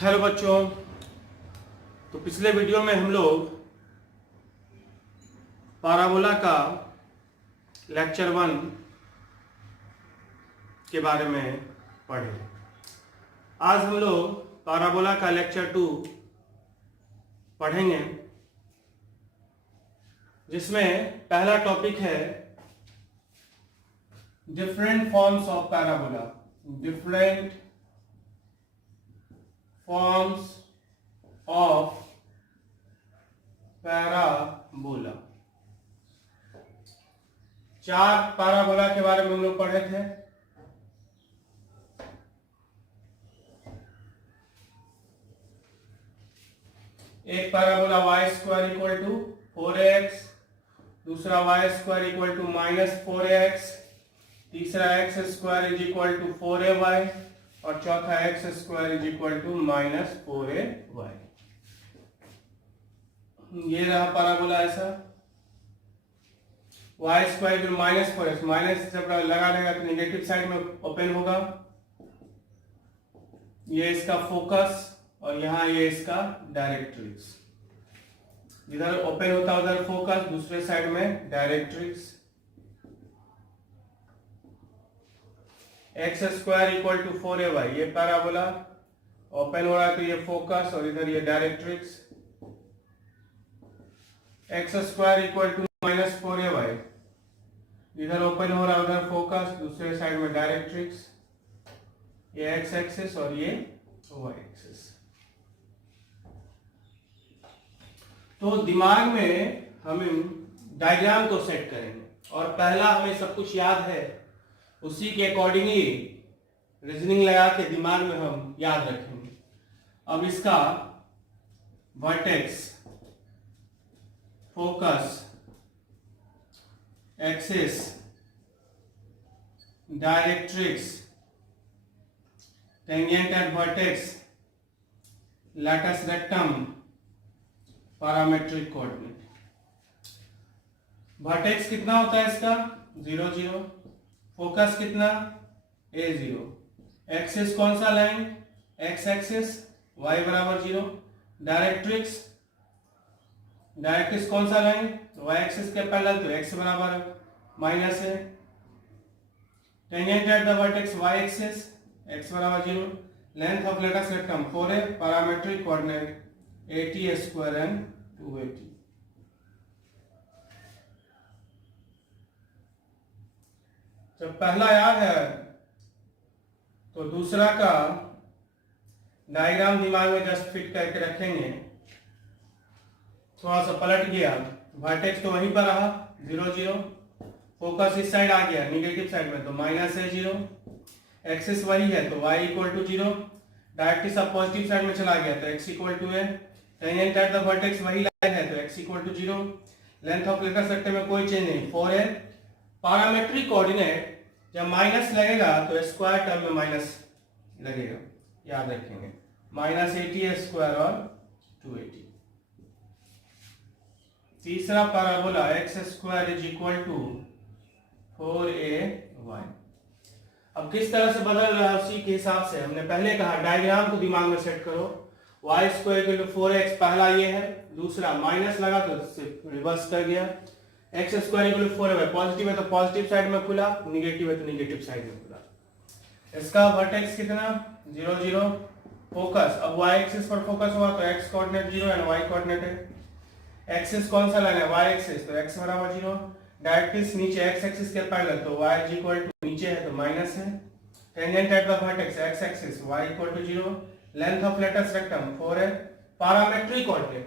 Hello बच्चों। तो पिछले वीडियो में हम लोग पाराबोला का लेक्चर 1 के बारे में पढ़े। आज हम लोग पाराबोला का लेक्चर 2 पढ़ेंगे, जिसमें पहला टॉपिक है different forms of parabola. Different forms of parabola. 4 parabola के बारे में हम लोग पढ़े थे। एक parabola y square equal to 4x, दूसरा y square equal to -4x, तीसरा x square is equal to 4ay और चौथा x square is equal to -4ay। ये रहा पैराबोला ऐसा। y square equal -4x, minus जब लगा रहेगा तो नेगेटिव साइड में ओपन होगा। ये इसका फोकस और यहाँ ये इसका डायरेक्ट्रिक्स। इधर ओपन होता है उधर फोकस, दूसरे साइड में directrix. X square equal to 4ay, ये पैराबोला ओपन हो रहा है तो ये फोकस और इधर ये directrix. X square equal to -4ay, इधर ओपन हो रहा है उधर फोकस, दूसरे साइड में डायरेक्ट्रिक्स। ये एक्स एक्सिस और ये वाई एक्सिस। तो दिमाग में हम डायग्राम को सेट करेंगे और पहला हमें सब कुछ याद है, उसी के अकॉर्डिंगली रीजनिंग लगा के दिमाग में हम याद रखेंगे। अब इसका vertex, focus, axis, directrix, tangent at vertex, lattice rectum, parametric coordinate. Vertex कितना होता है इसका 0 0, फोकस कितना a0, एक्सिस कौन सा लाइन x एक्सिस y बराबर 0, डायरेक्ट्रिक्स कौन सा लाइन y एक्सिस के पैरेलल तो x बराबर माइनस है, tangent at the vertex y axis x बराबर 0, लेंथ ऑफ लैटिस रेक्टम 4 है, पैरामेट्रिक कोऑर्डिनेट 80 स्क्वायर एंड 280। जब पहला याद है तो दूसरा का डायग्राम दिमाग में जस्ट फिट करके रखेंगे। थोड़ा सा पलट गया, वर्टेक्स तो वहीं पर रहा 0 0, फोकस इस साइड आ गया निगेटिव साइड में तो -0, एक्सिस वही है तो y इक्वल टू 0, डायरेक्ट्रिक्स अब पॉजिटिव साइड में चला गया तो x इक्वल टू है, टेंजेंट एट द वर्टेक्स वही लाइन है तो x equal to 0, length of latus rectum में कोई चेंज नहीं 4 है। पैरामेट्रिक कोऑर्डिनेट जब माइनस लगेगा तो स्क्वायर टर्म में माइनस लगेगा, याद रखेंगे -80 स्क्वायर और 280। तीसरा parabola x square is equal to 4ay। अब किस तरह से बदल रहा है उसी के हिसाब से हमने पहले कहा डायग्राम को दिमाग में सेट करो। y square equal to 4x पहला ये है, दूसरा माइनस लगा तो रिवर्स कर गया। X square equal to 4y, positive है तो पॉजिटिव साइड में खुला, निगेटिव है तो निगेटिव साइड में खुला। इसका वर्टेक्स कितना 0 0, फोकस अब y एक्सिस पर फोकस हुआ तो x coordinate 0 and y coordinate है। एक्सिस कौन सा लाइन है y एक्सिस तो x बराबर 0, डायरेक्ट्रिक्स नीचे x एक्सिस के पैरेलल तो y इज इक्वल टू नीचे है तो माइनस है, tangent at the vertex x axis y equal to 0, length of latus rectum 4 है। पैरामेट्रिक कोऑर्डिनेट,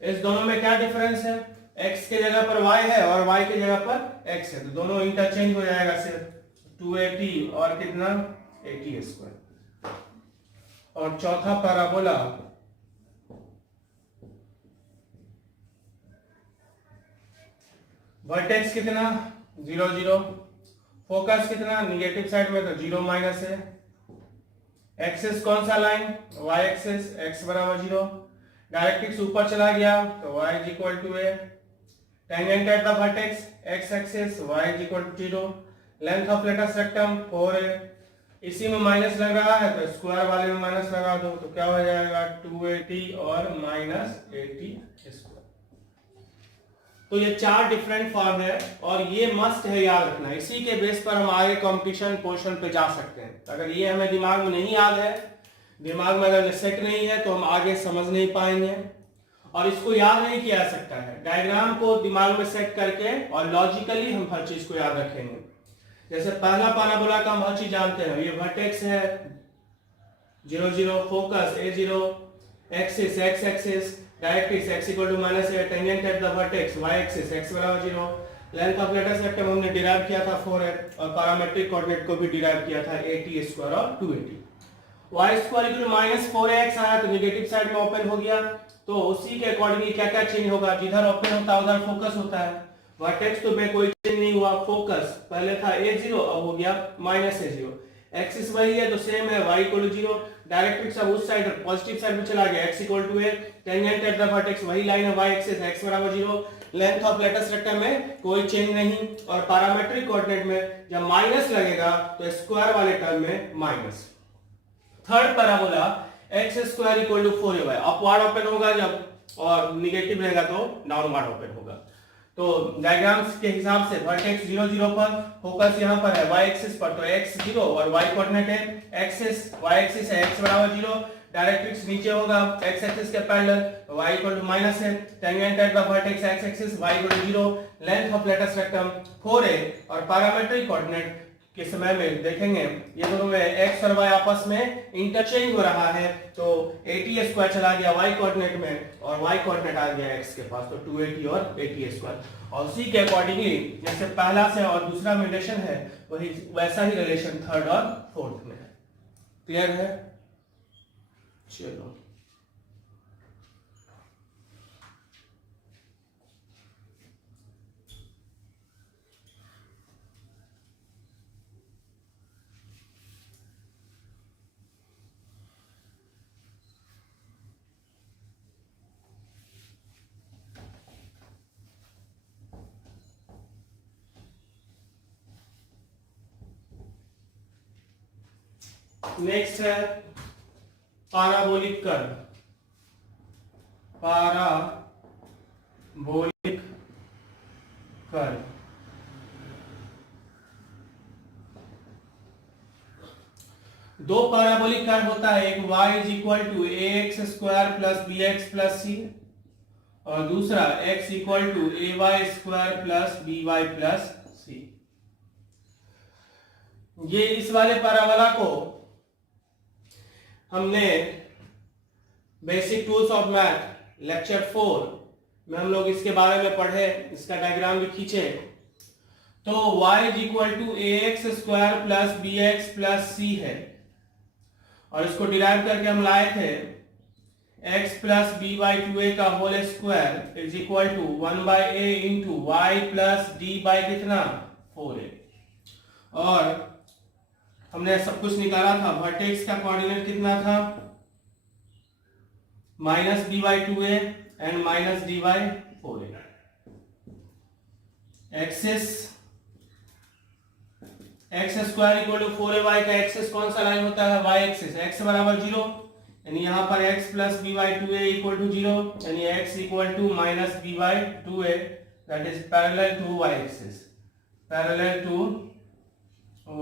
इस दोनों में क्या डिफरेंस है, x के जगह पर y है और y के जगह पर x है तो दोनों इंटरचेंज हो जाएगा सिर्फ 280 और कितना 80 स्क्वायर। और चौथा पैराबोला वर्टेक्स कितना 0 0, फोकस कितना निगेटिव साइड में तो 0 माइनस है, एक्सिस कौन सा लाइन y एक्सिस x बराबर 0, डायरेक्ट्रिक्स ऊपर चला गया तो y is equal to a, tangent at the vertex x axis y is equal to 0, length of latus rectum 4 है, इसी में माइनस लग रहा है तो स्क्वायर वाले में माइनस लगा दो, तो क्या हो जाएगा 280 और -80 स्क्वायर। तो ये 4 डिफरेंट फॉर्म है और ये मस्ट है याद रखना। इसी के बेस पर हम आगे कंपटीशन क्वेश्चन पे जा सकते हैं। अगर ये हमें दिमाग में नहीं याद है, दिमाग में अगर सेट नहीं है, तो हम आगे समझ नहीं पाएंगे और इसको याद नहीं किया जा सकता है। डायग्राम को दिमाग में सेट करके और लॉजिकली हम हर चीज को याद रखेंगे। जैसे पहला पैराबोला का हम हर चीज जानते हैं, ये वर्टेक्स है 0 0, focus A0, axis x axis, directrix x = -a, tangent at the vertex y axis x = 0, length of latus rectum हमने डिराइव किया था 4a और पैरामेट्रिक कोऑर्डिनेट को भी डिराइव किया था 80² और 280। y² -4ax आया तो नेगेटिव साइड में ओपन हो गया, तो उसी के अकॉर्डिंगली क्या क्या चेंज होगा, जिधर ओपन होता है उधर फोकस होता है। वर्टेक्स तो में कोई चेंज नहीं हुआ, फोकस पहले था A0 अब हो गया -a0, एक्सिस वही है तो सेम है y = 0, डायरेक्ट्रिक्स अब उस साइड पॉजिटिव साइड में चला गया x = a, tangent at the vertex वही लाइन है y axis x = 0, length of latus rectum में कोई चेंज नहीं और पैरामेट्रिक कोऑर्डिनेट में जब माइनस लगेगा तो स्क्वायर वाले टर्म में minus. Third parabola x² = 4ay, upward open होगा जब और नेगेटिव रहेगा तो डाउनवर्ड ओपन होगा। तो डायग्राम्स के हिसाब से वर्टेक्स 0 0 पर, फोकस यहाँ पर है y एक्सिस पर, तो x 0 और y कोऑर्डिनेट है एक्सिस, y एक्सिस है x = 0, डायरेक्ट्रिक्स नीचे होगा x एक्सिस के पैरेलल, y = है, tangent at the vertex x axis y = 0, length of latus rectum 4a और पैरामेट्रिक कोऑर्डिनेट के समय में देखेंगे ये दोनों में x और y आपस में इंटरचेंज हो रहा है, तो 80² चला गया y कोऑर्डिनेट में और y कोऑर्डिनेट आ गया x के पास, तो 280 और 80²। और उसी के अकॉर्डिंगली जैसे पहला से और दूसरा में रिलेशन है वही वैसा ही रिलेशन थर्ड और फोर्थ में है। क्लियर है? चलो नेक्स्ट है पैराबोलिक कर्व। पैराबोलिक कर्व दो पैराबोलिक कर्व होता है, एक y = ax² + bx + c और दूसरा x = ay² + by + c। ये इस वाले पैराबोला को हमने basic tools of math lecture 4 में हम लोग इसके बारे में पढ़े, इसका डायग्राम भी खींचे। तो y = ax² + bx + c है और इसको डिराइव करके हम लाए थे x + b/2a का whole square = 1/a × y + d by कितना 4a। और हमने सब कुछ निकाला था, वर्टेक्स का कोऑर्डिनेट कितना था -b/2a and -d/4a। Axis x² = 4ay का एक्सिस कौन सा लाइन होता है, y एक्सिस, x = 0 यानी यहाँ पर x + b/2a = 0 यानी x = -b/2a, that is parallel to y axis, parallel to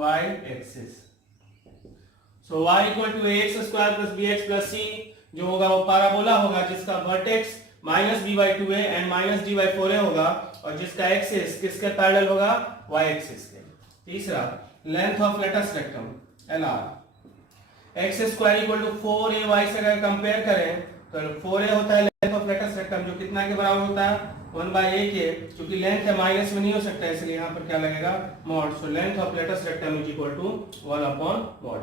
y axis। So y = ax² + bx + c जो होगा वो पैराबोला होगा जिसका वर्टेक्स -b/2a एंड -d/4a होगा और जिसका एक्सिस किसके पैरेलल होगा, y एक्सिस के। तीसरा length of latus rectum LR, x² = 4ay से अगर कंपेयर करें तो 4a होता है लेंथ ऑफ लेटेस्ट रेक्टम जो कितना के बराबर होता है 1/a के, क्योंकि लेंथ है माइनस में नहीं हो सकता इसलिए यहाँ पर क्या लगेगा mod. So length of latus rectum = 1/mod।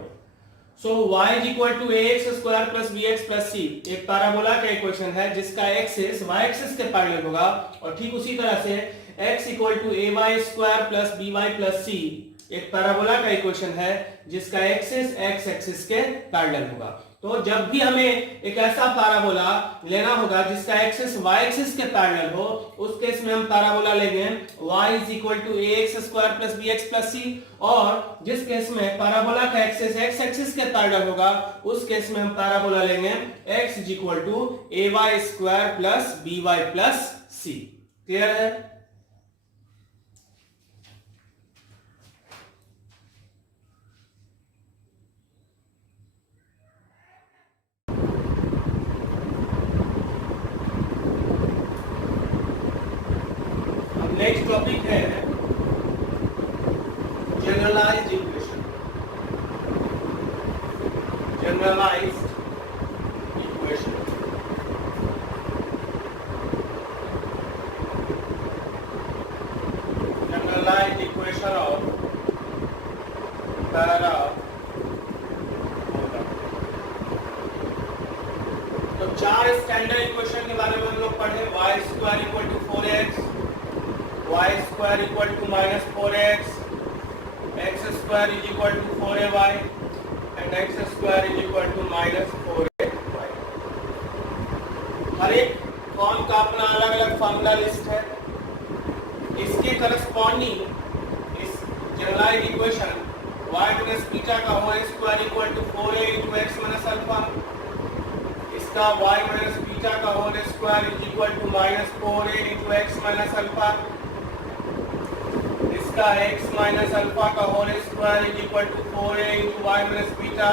So y = ax² + bx + c एक पैराबोला का इक्वेशन है जिसका एक्सिस y एक्सिस के पैरेलल होगा और ठीक उसी तरह से x = ay² + by + c एक पैराबोला का इक्वेशन है जिसका एक्सिस x एक्सिस के पैरेलल होगा। तो जब भी हमें एक ऐसा पैराबोला लेना होगा जिसका एक्सिस y एक्सिस के पैरेलल हो, उस केस में हम पैराबोला लेंगे y is equal to ax square plus bx plus c, और जिस केस में पैराबोला का एक्सिस x एक्सिस के पैरेलल होगा उस केस में हम पैराबोला लेंगे x is equal to ay square plus by plus c। Clear है? नेक्स्ट टॉपिक है generalised equation. Generalised equation generalised equation of parabola. तो चार स्टैंडर्ड इक्वेशन के बारे में हम लोग पढ़े। y square equal to 4x, y square equal to minus 4x, x square is equal to 4ay and x square is equal to minus 4ay। हर एक form का अपना अलग अलग फॉर्मूला लिस्ट है। इसके करस्पॉन्डिंग इस generalised equation y minus beta का whole square equal to 4a into x minus alpha, इसका y माइनस बीटा का whole square is equal to minus 4a into x minus alpha, इसका x minus alpha का whole square is equal to 4a into y minus beta,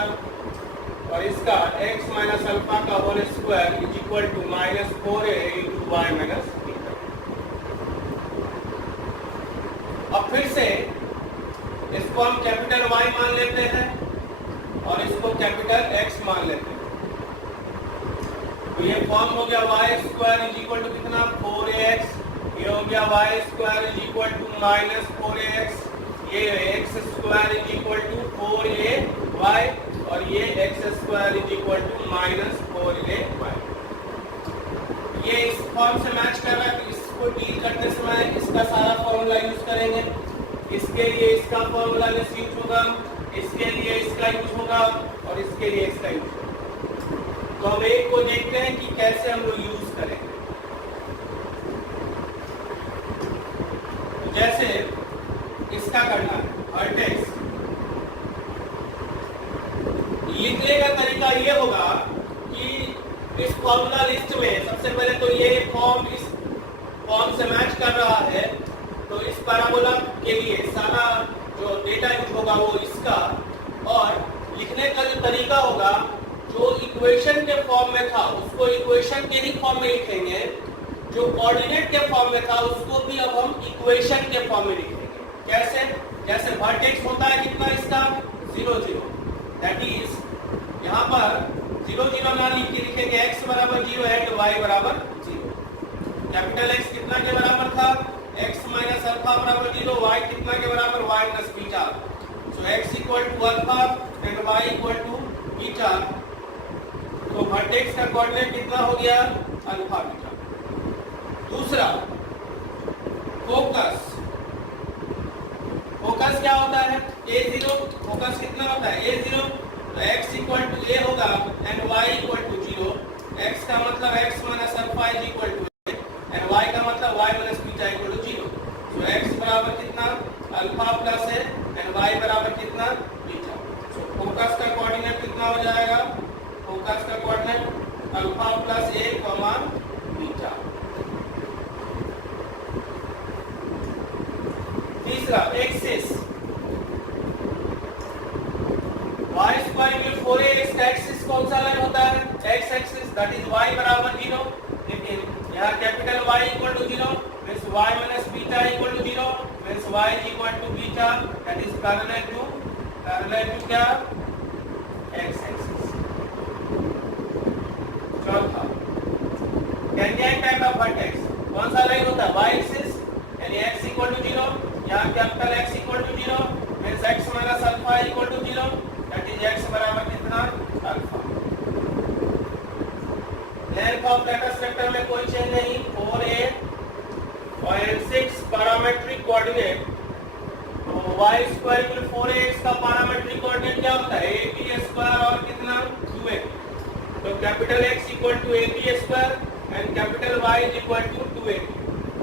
और इसका x minus alpha का whole square is equal to minus 4a into y minus beta. अब फिर से इसको हम कैपिटल Y मान लेते हैं और इसको कैपिटल X मान लेते हैं। तो ये फॉर्म हो गया y square is equal to कितना 4ax, ये हो गया y square is equal to minus 4ax, ये x square is equal to 4ay और ये x square is equal to minus 4ay। ये इस फॉर्म से मैच कर रहा है, तो इसको डील करते समय इसका सारा फॉर्मूला यूज करेंगे। इसके लिए इसका फॉर्मूला यूज होगा, इसके लिए इसका यूज होगा और इसके लिए इसका यूज होगा। तो हम एक को देखते हैं कि कैसे हम लोग यूज करेंगे। तो जैसे इसका करना है वर्टेक्स, लिखने का तरीका ये होगा कि इस फॉर्मूला लिस्ट में सबसे पहले तो ये फॉर्म इस फॉर्म से मैच कर रहा है, तो इस पैराबोला के लिए सारा जो डेटा यूज होगा वो इसका, और लिखने का जो तरीका होगा जो इक्वेशन के फॉर्म में था उसको इक्वेशन के ही फॉर्म में लिखेंगे, जो कोऑर्डिनेट के फॉर्म में था उसको भी अब हम इक्वेशन के फॉर्म में लिखेंगे। कैसे? जैसे वर्टेक्स होता है कितना इसका 0 0, दैट इज यहाँ पर 0 0 ना लिख के लिखेंगे x बराबर 0 एंड y बराबर 0। कैपिटल X कितना के बराबर था x माइनस अल्फा बराबर 0, y कितना के बराबर y minus beta. So x equal to alpha and y equal to beta. तो वर्टेक्स का कोऑर्डिनेट कितना हो गया अल्फा बीटा। दूसरा फोकस, फोकस क्या होता है a0, फोकस कितना होता है a0, तो x इक्वल टू a होगा and y equal to 0। x का मतलब x minus alpha is equal to a and y का मतलब y minus beta equal to 0। तो x बराबर कितना alpha plus a and y बराबर कितना बीटा। सो फोकस का कोऑर्डिनेट कितना हो जाएगा, फोकस का coordinate alpha plus a comma beta. तीसरा axis, y square equal 4ax का एक्सिस कौन सा लाइन होता है x axis, that is y बराबर 0। लेकिन यहाँ capital Y equal to 0 means y minus beta equal to 0 means y equal to beta, that is parallel to क्या x axis. चौथा टेंजेंट टाइप ऑफ वर्टेक्स कौन सा line होता है y axis, यानी x इक्वल टू 0, यहाँ capital X equal to 0 means x minus alpha equal to 0, that is x बराबर कितना alpha. Length of latest vector में कोई चेंज नहीं 4a और 6 पैरामेट्रिक कोऑर्डिनेट। तो y स्क्वायर इक्वल 4ax का पैरामेट्रिक कोऑर्डिनेट क्या होता है 8a स्क्वायर और कितना 2a। तो capital X equal to AB square and capital Y is equal to 2AB।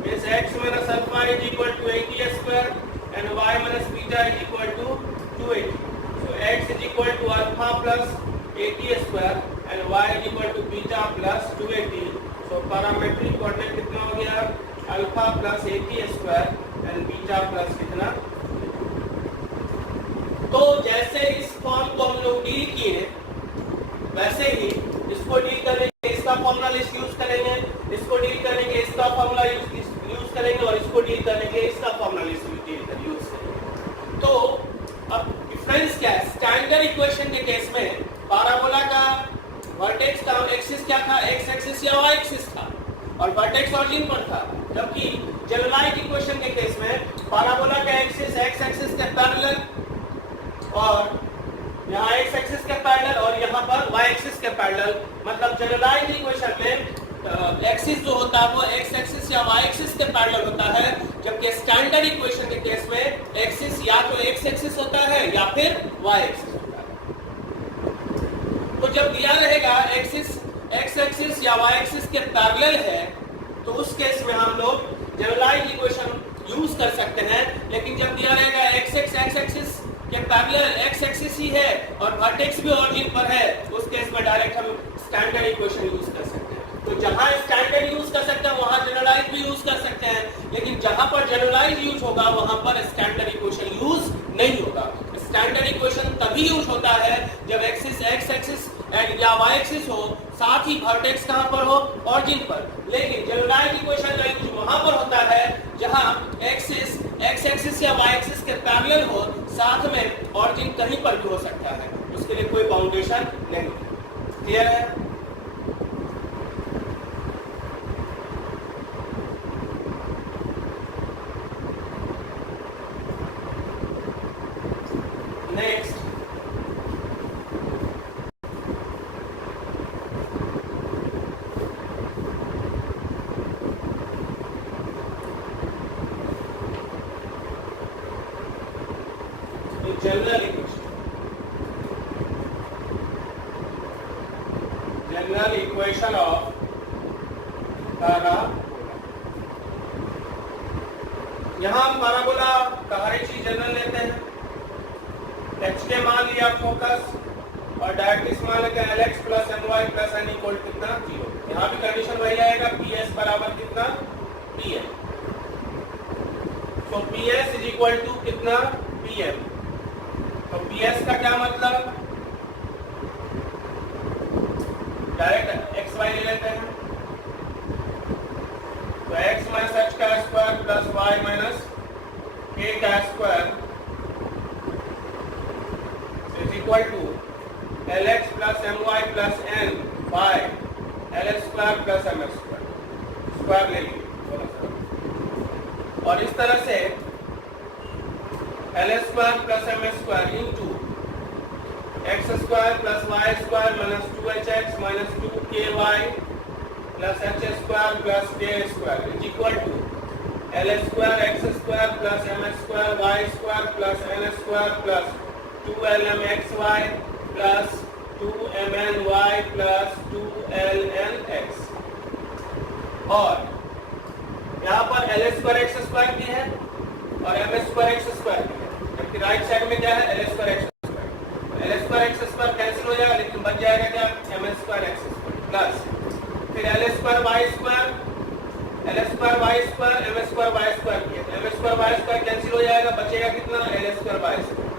Means X minus alpha is equal to AB square and Y minus beta is equal to 2AB। So X is equal to alpha plus AB square and Y is equal to beta plus 2AB। So parametric coordinate कितना हो गया, alpha plus AB square and beta plus कितना। तो जैसे इस form को हम लोग डील किए वैसे ही इसको डील करने के इसका फॉर्मूला लिस्ट यूज करेंगे, इसको डील करने के इसका फॉर्मूला यूज करेंगे और इसको डील करने के इसका फॉर्मूला लिस्ट यूज करेंगे। तो अब डिफरेंस क्या है, स्टैंडर्ड इक्वेशन के केस में पैराबोला का वर्टेक्स का एक्सिस क्या था, एक्स एक्सिस या वाई एक्सिस था और वर्टेक्स ऑरिजिन पर था। जबकि जनरलाइज्ड इक्वेशन के केस में पैराबोला का एक्सिस एक्स एक्सिस के पैरेलल और यहाँ एक्स एक्सिस के पैरेलल और यहाँ पर वाई एक्सिस के पैरेलल। मतलब जनरलाइज्ड इक्वेशन में एक्सिस जो होता है वो एक्स एक्सिस या वाई एक्सिस के पैरेलल होता है, जबकि स्टैंडर्ड इक्वेशन के केस में एक्सिस या तो एक्स एक्सिस होता है या फिर वाई एक्सिस होता है। तो जब दिया रहेगा एक्सिस एक्स एक्सिस या वाई एक्सिस के पैरेलल है तो उस केस में हम लोग जनरलाइज्ड इक्वेशन यूज कर सकते हैं। लेकिन जब दिया रहेगा एक्स एक्सिस के पैरेलल एक्स एक्सिस ही है और वर्टेक्स भी ऑरिजिन पर है, उस केस में डायरेक्ट हम स्टैंडर्ड इक्वेशन यूज कर सकते हैं। तो जहां स्टैंडर्ड यूज कर सकते हैं वहां जनरलाइज भी यूज कर सकते हैं, लेकिन जहां पर जनरलाइज यूज होगा वहां पर स्टैंडर्ड इक्वेशन यूज नहीं होगा। स्टैंडर्ड इक्वेशन तभी यूज होता है जब एक्सिस एक्स एक्सिस या वाई एक्सिस हो, साथ ही वर्टेक्स कहां पर हो, ऑरिजिन पर। लेकिन जनरलाइज्ड इक्वेशन का यूज वहां पर होता है जहां एक्सिस एक्स एक्सिस या वाई एक्सिस के पैरेलल हो, साथ में ऑरिजिन कहीं पर भी हो सकता है, उसके लिए कोई बाउंडेशन नहीं। क्लियर है? Next general equation, general equation of parabola. यहां हम पैराबोला का हर एक चीज जनरल लेते हैं। एच के मान लिया फोकस और डायरेक्ट्रिक्स मान लेते हैं L X plus M Y plus N equal कितना 0। यहाँ भी कंडीशन वही आएगा, पीएस बराबर कितना पीएम। तो पीएस इज इक्वल टू कितना पीएम। तो पीएस का क्या मतलब, डायरेक्ट एक्स वाई ले लेते हैं। तो एक्स माइनस एच का स्क्वायर प्लस वाई माइनस के का square is equal to Lx plus My plus n by Ls square plus Ms square, square ले लीजिए। और इस तरह से Ls square plus Ms square into x square plus y square minus 2hx minus 2ky plus h square plus k square is equal to L square x square plus Ms square y square plus n square plus 2lmxy plus 2mny plus 2lnx। और यहाँ पर L square X square भी है और M square X square भी है, जबकि right side में क्या है L square X square. L square X square cancel हो जाएगा, लेकिन बच जाएगा क्या M square X square plus फिर L square Y square, L square Y square M square Y square किया, M square Y square cancel हो जाएगा, बचेगा कितना एल स्क्वायर वाई स्क्वायर।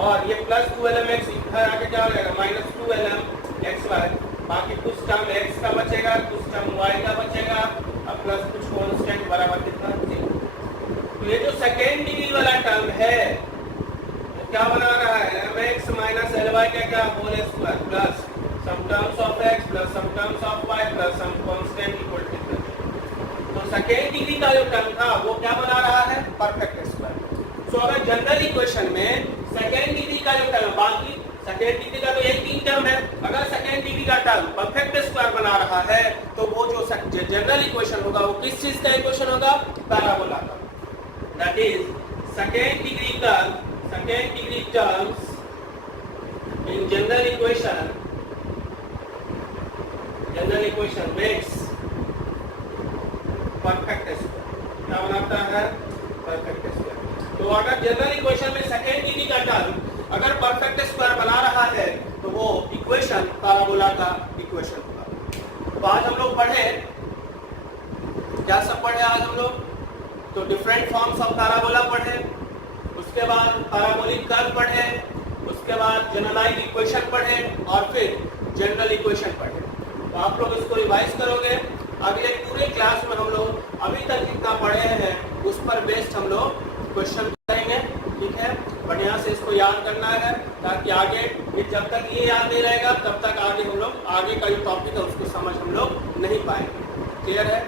और ये प्लस 2lmx इधर आके क्या हो जाएगा माइनस 2lmxy। बाकी कुछ टर्म x का बचेगा, कुछ टर्म y का बचेगा और प्लस कुछ कांस्टेंट बराबर कितना 0। तो ये जो सेकेंड डिग्री वाला टर्म है तो क्या बना रहा है mx माइनस ly का क्या whole square plus some terms of x plus some terms of y plus some constant equal to कितना। तो सेकेंड डिग्री का जो टर्म था वो क्या बना रहा है परफेक्ट स्क्वायर। सो अगर जनरल इक्वेशन में सेकेंड डिग्री का जो टर्म, बाकी सेकेंड डिग्री का तो यही 3 टर्म है, अगर सेकेंड डिग्री का टर्म परफेक्ट स्क्वायर बना रहा है तो वो जो जनरल इक्वेशन होगा वो किस चीज का इक्वेशन होगा, पैराबोला का। That is second degree terms in general equation general equation makes perfect square, क्या बनाता है? Perfect square. तो अगर जनरल इक्वेशन में सेकेंड डिग्री का टर्म अगर परफेक्ट स्क्वायर बना रहा है तो वो इक्वेशन पैराबोला का इक्वेशन होगा। तो आज हम लोग पढ़े, क्या सब पढ़े आज हम लोग? तो डिफरेंट फॉर्म्स ऑफ पैराबोला पढ़े, उसके बाद पैराबोलिक कर्व पढ़े, उसके बाद जनरलाइज्ड इक्वेशन पढ़े और फिर जनरल इक्वेशन पढ़े। तो आप लोग इसको रिवाइज करोगे, अगले पूरे क्लास में हम लोग अभी तक जितना पढ़े हैं उस पर बेस्ड हम लोग क्वेश्चन करेंगे, ठीक है? बढ़िया से इसको याद करना है ताकि आगे, जब तक ये याद नहीं रहेगा तब तक आगे हम लोग आगे का जो टॉपिक है उसको समझ हम लोग नहीं पाएंगे। क्लियर है?